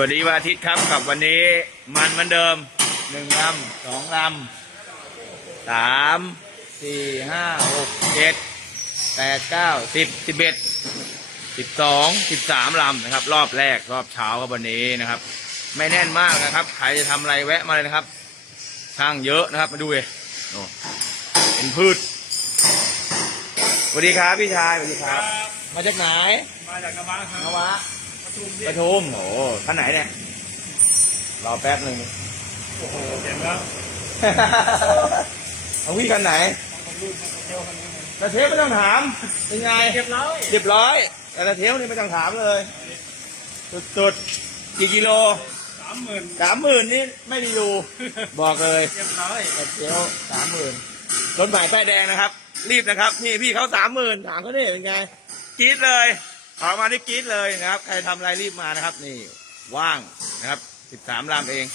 วัสดีวันอาทิตย์ครับกับวันนี้มันเหมือนเดิมหนึ่งลำสองลำสามสี่ห้าหกเจ็ดแปดเก้าสิบสิบเอ็ดสิบสองสิบสามลำนะครับ รอบแรกรอบเช้าครับวันนี้นะครับ ไม่แน่นมากนะครับ ใครจะทำอะไรแวะมาเลยนะครับช่างเยอะนะครับมาดูเลยโอ้เป็นพืชสวัสดีครับพี่ชายสวัสดีครับ มาจากไหนมาจากนวะครับนวะ ปทุมปเนี่ยทุมโอ้ท่านไหนเนี่ย รอแป๊บหนึ่งโอ้โหเห็นแล้วเอาพี่กันไหนผมรุ่นมาเที่ยวคันนี้ตะเทปไม่ต้องถามเป็นไงเรียบร้อยเรียบร้อย แต่ตะเทปนี่ไม่ต้องถามเลยสุดๆกี่กิโลสามหมื่นสามหมื่นนี่ไม่มีอยู่บอกเลยเรียบร้อยตะเทปสามหมื่นรถใหม่ป้ายแดงนะครับ รีบนะครับ นี่พี่เขาสามหมื่นถามเขาเนี่ยเป็นไงกรี๊ดเลย ออกมาที่กรี๊ดเลยนะครับ ใครทำอะไรรีบมานะครับ นี่ว่างนะครับสิบสามลำเอง